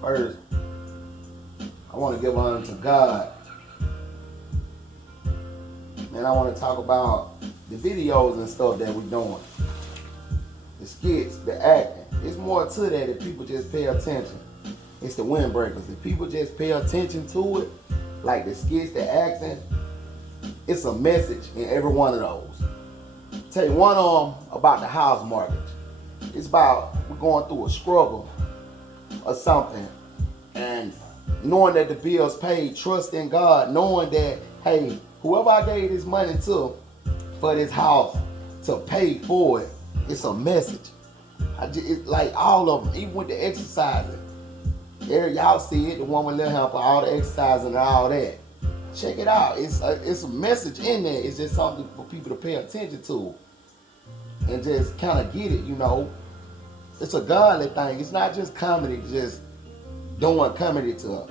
First, I want to give honor to God. And I want to talk about the videos and stuff that we're doing. The skits, the acting. It's more to that if people just pay attention. It's the windbreakers. If people just pay attention to it, like the skits, the acting, it's a message in every one of those. Take one of them about the house mortgage. It's about we're going through a struggle or something, and knowing that the bill's paid, trusting God, knowing that, hey, whoever I gave this money to for this house to pay for it, it's a message. It's like all of them, even with the exercising. Y'all see it, the one with Little Helper, all the exercising and all that. Check it out. It's a message in there. It's just something for people to pay attention to and just kind of get it, It's a godly thing. It's not just comedy, just doing comedy to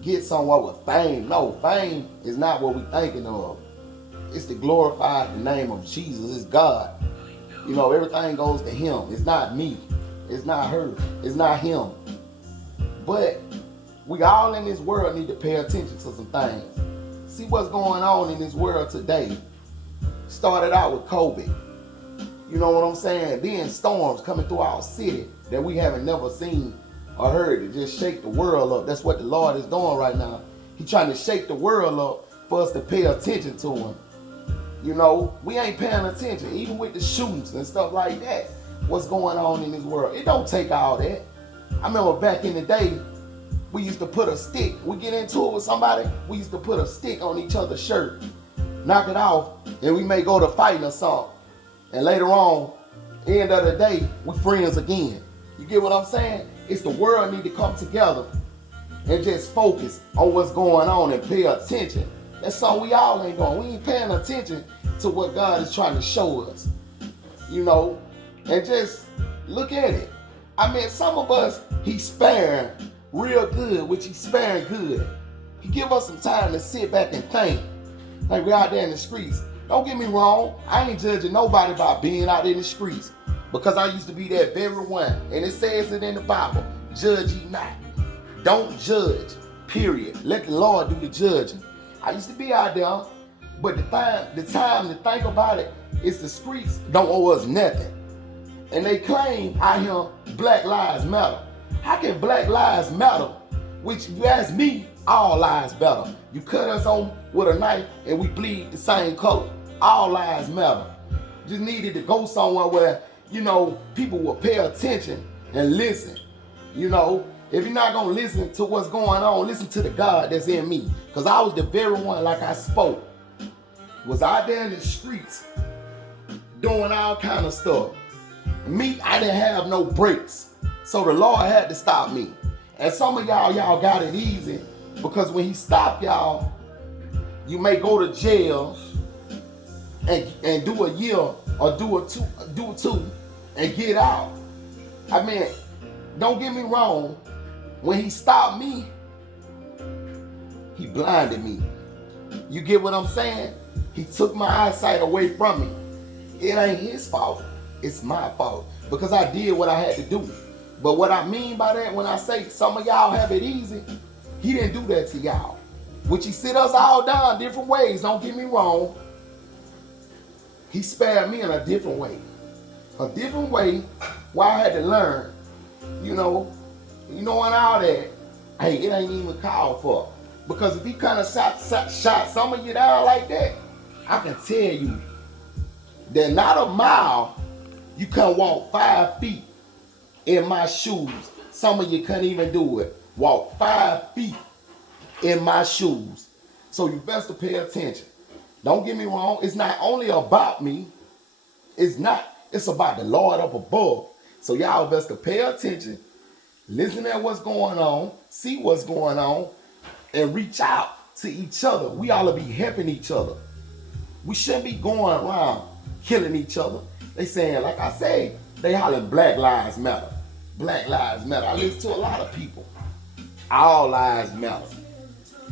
get somewhere with fame. No, fame is not what we're thinking of. It's to glorify the name of Jesus. It's God. Everything goes to Him. It's not me. It's not her. It's not him. But we all in this world need to pay attention to some things. See what's going on in this world today. Started out with COVID. You know what I'm saying? Then storms coming through our city that we haven't never seen or heard. It just shake the world up. That's what the Lord is doing right now. He's trying to shake the world up for us to pay attention to Him. We ain't paying attention, even with the shootings and stuff like that. What's going on in this world? It don't take all that. I remember back in the day, we used to put a stick. We get into it with somebody, we used to put a stick on each other's shirt, knock it off, and we may go to fighting or something. And later on, end of the day, we friends again. You get what I'm saying? It's the world need to come together and just focus on what's going on and pay attention. That's something we all ain't doing. We ain't paying attention to what God is trying to show us. And just look at it. Some of us, He's sparing real good, which He's sparing good. He give us some time to sit back and think. Like we out there in the streets. Don't get me wrong, I ain't judging nobody by being out in the streets. Because I used to be that very one. And it says it in the Bible, judge ye not. Don't judge, period. Let the Lord do the judging. I used to be out there, but the time to think about it is the streets don't owe us nothing. And they claim out here Black Lives Matter. How can Black Lives Matter? Which, if you ask me, all lives matter. You cut us on with a knife and we bleed the same color. All lives matter. Just needed to go somewhere where, people will pay attention and listen. If you're not going to listen to what's going on, listen to the God that's in me. Because I was the very one, like I spoke, was out there in the streets doing all kind of stuff. Me, I didn't have no brakes. So the Lord had to stop me. And some of y'all got it easy because when He stopped y'all, you may go to jail and do a year or do two and get out. Don't get me wrong. When He stopped me, He blinded me. You get what I'm saying? He took my eyesight away from me. It ain't His fault. It's my fault because I did what I had to do. But what I mean by that, when I say some of y'all have it easy, He didn't do that to y'all. Which He sit us all down different ways, don't get me wrong. He spared me in a different way. A different way where I had to learn, and all that, hey, it ain't even called for. Because if He kind of shot some of you down like that, I can tell you that not a mile, you can walk 5 feet in my shoes. Some of you couldn't even do it. Walk 5 feet in my shoes. So you best to pay attention. Don't get me wrong. It's not only about me. It's not. It's about the Lord up above. So y'all best to pay attention. Listen at what's going on. See what's going on. And reach out to each other. We ought to be helping each other. We shouldn't be going around killing each other. They saying, like I say, they hollering Black Lives Matter. Black Lives Matter. I listen to a lot of people. All lives matter.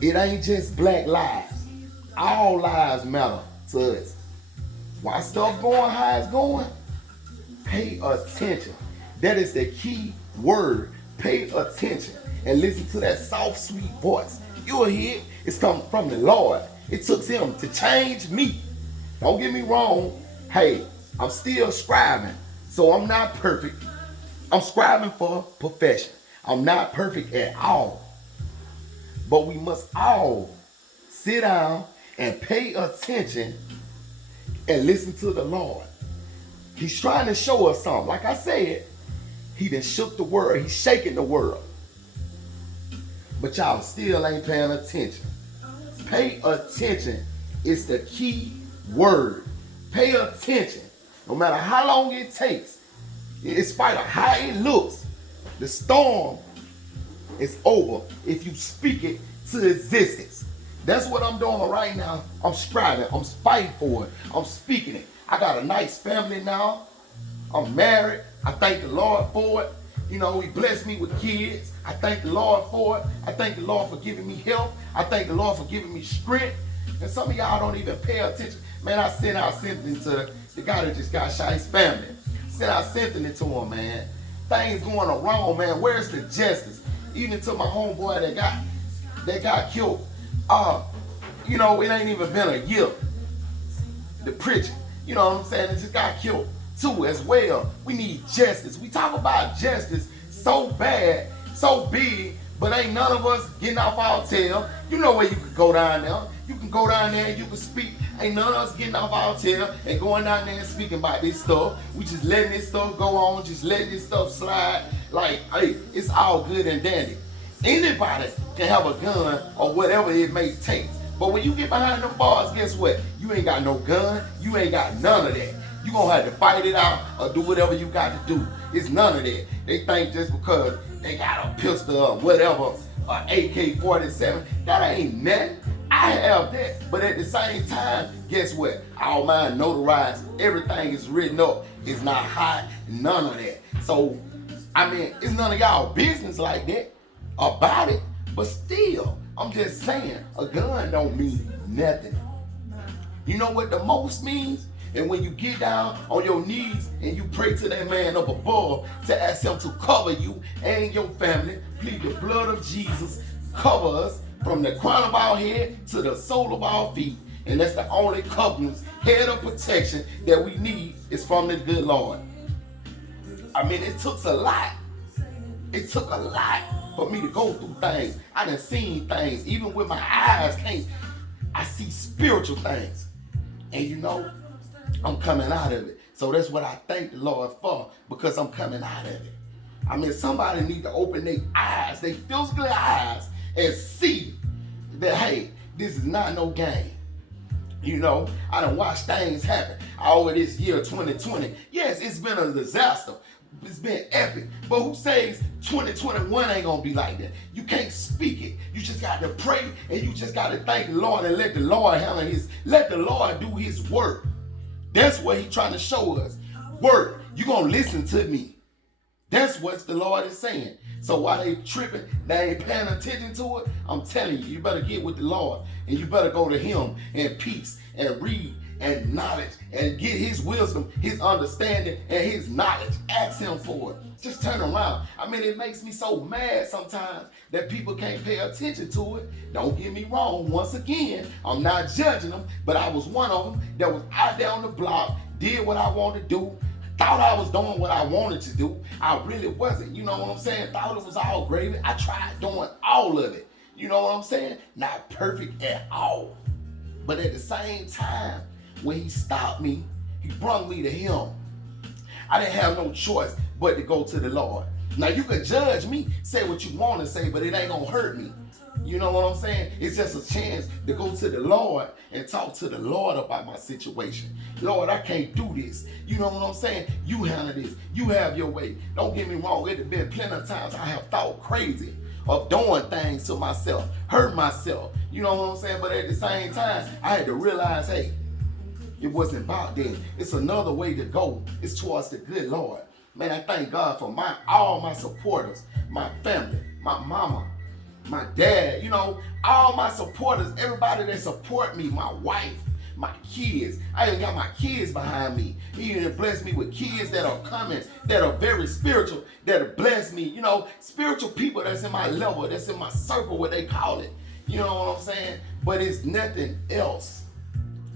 It ain't just black lives. All lives matter to us. Why stuff going how it's going? Pay attention. That is the key word. pay attention and listen to that soft, sweet voice. You'll hear it. It's coming from the Lord. It took him to change me. Don't get me wrong. Hey, I'm still scribing, so I'm not perfect. I'm scribing for perfection. I'm not perfect at all. But we must all sit down and pay attention and listen to the Lord. He's trying to show us something. Like I said, he done shook the world. He's shaking the world. But y'all still ain't paying attention. Pay attention is the key word. Pay attention. No matter how long it takes, in spite of how it looks, the storm is over if you speak it to existence. That's what I'm doing right now. I'm striving. I'm fighting for it. I'm speaking it. I got a nice family now. I'm married. I thank the Lord for it. You know, he blessed me with kids. I thank the Lord for it. I thank the Lord for giving me health. I thank the Lord for giving me strength. And some of y'all don't even pay attention. Man, I sent out something to the guy that just got shot, his family. Sent out something to him, man. Things going wrong, man. Where's the justice? Even to my homeboy that got killed. You know, it ain't even been a year. The preacher, you know what I'm saying? It just got killed too as well. We need justice. We talk about justice so bad, so big, but ain't none of us getting off our tail. You know where you could go down there. You can go down there and you can speak. Ain't none of us getting off our tail and going down there and speaking about this stuff. We just letting this stuff go on, just letting this stuff slide. Like, hey, it's all good and dandy. Anybody can have a gun or whatever it may take. But when you get behind them bars, guess what? You ain't got no gun. You ain't got none of that. You gonna have to fight it out or do whatever you got to do. It's none of that. They think just because they got a pistol or whatever, or AK-47, that ain't nothing. I have that. But at the same time, guess what? All mine notarized. Everything is written up. It's not hot. None of that. So, I mean, it's none of y'all business like that about it. But still, I'm just saying, a gun don't mean nothing. You know what the most means? And when you get down on your knees and you pray to that man up above to ask him to cover you and your family, plead the blood of Jesus, cover us from the crown of our head to the sole of our feet. And that's the only coverings, head of protection that we need is from the good Lord. I mean, it took a lot. It took a lot for me to go through things. I done seen things, even with my eyes I see spiritual things. And you know, I'm coming out of it. So that's what I thank the Lord for, because I'm coming out of it. I mean, somebody need to open their eyes, their physical eyes, and see that, hey, this is not no game. You know, I done watched things happen over this year 2020. Yes, it's been a disaster. It's been epic. But who says 2021 ain't gonna be like that? You can't speak it. You just got to pray, and you just got to thank the Lord and let the Lord handle let the Lord do his work. That's what he's trying to show us. Work. You gonna listen to me. That's what the Lord is saying. So while they tripping, they ain't paying attention to it, I'm telling you, you better get with the Lord, and you better go to him in peace and read and knowledge and get his wisdom, his understanding, and his knowledge. Ask him for it. Just turn around. I mean, it makes me so mad sometimes that people can't pay attention to it. Don't get me wrong. Once again, I'm not judging them, but I was one of them that was out there on the block, did what I wanted to do, thought I was doing what I wanted to do. I really wasn't. You know what I'm saying? Thought it was all gravy. I tried doing all of it. You know what I'm saying? Not perfect at all. But at the same time, when he stopped me, he brought me to him. I didn't have no choice but to go to the Lord. Now, you can judge me, say what you want to say, but it ain't going to hurt me. You know what I'm saying? It's just a chance to go to the Lord and talk to the Lord about my situation. Lord, I can't do this. You know what I'm saying? You handle this. You have your way. Don't get me wrong. It have been plenty of times I have thought crazy of doing things to myself, hurt myself. You know what I'm saying? But at the same time, I had to realize, hey, it wasn't about that. It's another way to go. It's towards the good Lord. Man, I thank God for all my supporters, my family, my mama, my dad, you know, all my supporters, everybody that support me, my wife, my kids. I even got my kids behind me. He even blessed me with kids that are coming, that are very spiritual, that have blessed me. You know, spiritual people that's in my level, that's in my circle, what they call it. You know what I'm saying? But it's nothing else.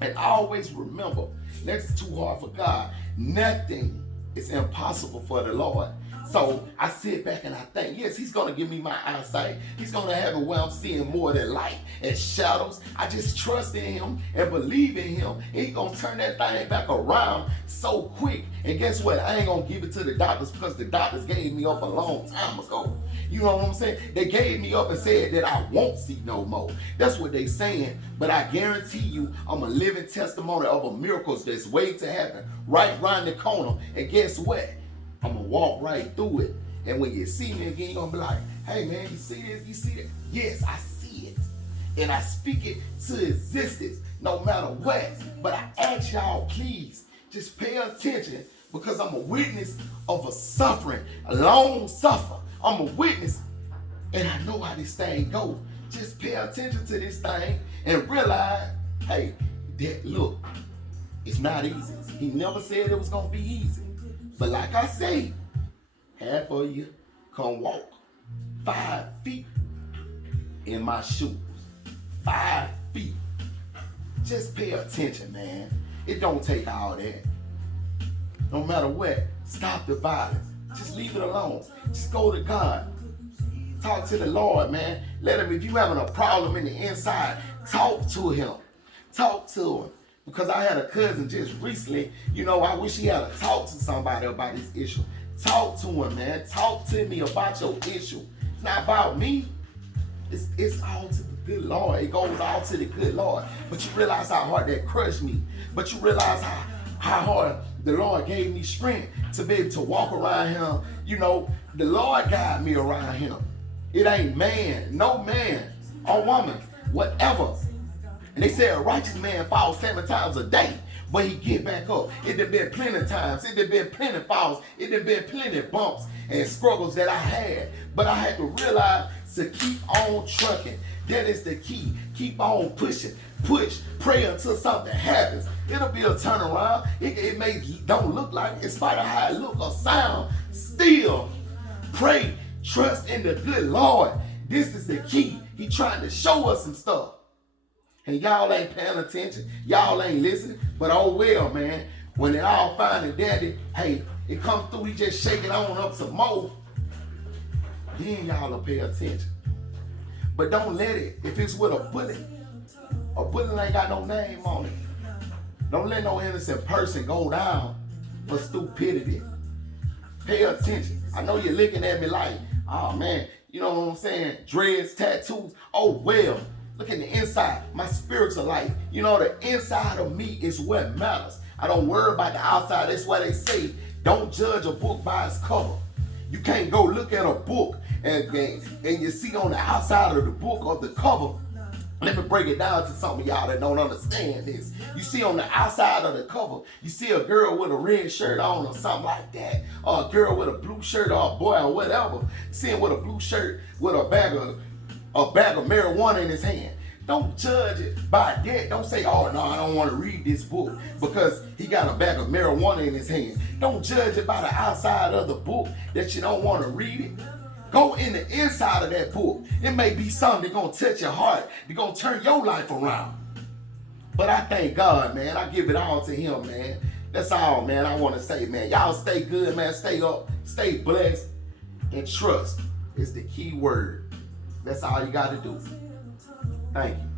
And always remember, nothing's too hard for God. Nothing is impossible for the Lord. So I sit back and I think, yes, he's going to give me my eyesight. He's going to have it where I'm seeing more than light and shadows. I just trust in him and believe in him. He's going to turn that thing back around so quick. And guess what? I ain't going to give it to the doctors because the doctors gave me up a long time ago. You know what I'm saying? They gave me up and said that I won't see no more. That's what they saying. But I guarantee you, I'm a living testimony of a miracles that's waiting to happen right around the corner. And guess what? I'm going to walk right through it. And when you see me again, you're going to be like, hey, man, you see this? You see that? Yes, I see it. And I speak it to existence no matter what. But I ask y'all, please, just pay attention because I'm a witness of a suffering, a long suffer. I'm a witness, and I know how this thing goes. Just pay attention to this thing and realize, hey, that look, it's not easy. He never said it was going to be easy. But like I say, half of you come walk 5 feet in my shoes. 5 feet. Just pay attention, man. It don't take all that. No matter what, stop the violence. Just leave it alone. Just go to God. Talk to the Lord, man. Let him, if you having a problem in the inside, talk to him. Talk to him. Because I had a cousin just recently, you know, I wish he had to talk to somebody about this issue. Talk to him, man. Talk to me about your issue. It's not about me. It's all to the good Lord. It goes all to the good Lord. But you realize how hard that crushed me. But you realize how hard the Lord gave me strength to be able to walk around him. You know, the Lord guided me around him. It ain't man, no man or woman, whatever. And they say a righteous man falls 7 times a day, but he get back up. It done been plenty of times. It done been plenty of falls. It done been plenty of bumps and struggles that I had. But I had to realize to keep on trucking. That is the key. Keep on pushing. Push. Pray until something happens. It'll be a turnaround. It may don't look like it, in spite of how it look or sound. Still, pray. Trust in the good Lord. This is the key. He trying to show us some stuff. And y'all ain't paying attention. Y'all ain't listening. But oh well, man. When it all fine and dandy, hey, it comes through, he just shake it on up some more. Then y'all will pay attention. But don't let it, if it's with a bullet ain't got no name on it. Don't let no innocent person go down for stupidity. Pay attention. I know you're looking at me like, oh man, you know what I'm saying? Dreads, tattoos, oh well. Look at the inside, my spiritual life. You know, the inside of me is what matters. I don't worry about the outside. That's why they say, don't judge a book by its cover. You can't go look at a book and you see on the outside of the book or the cover. Let me break it down to some of y'all that don't understand this. You see on the outside of the cover, you see a girl with a red shirt on or something like that, or a girl with a blue shirt or a boy or whatever, seeing with a blue shirt with a bag of marijuana in his hand. Don't judge it by that. Don't say, oh no, I don't want to read this book because he got a bag of marijuana in his hand. Don't judge it by the outside of the book that you don't want to read it. Go in the inside of that book. It may be something that's going to touch your heart. It's going to turn your life around. But I thank God, man. I give it all to him, man. That's all, man, I want to say, man. Y'all stay good, man. Stay up. Stay blessed. And trust is the key word. That's all you got to do. Thank you.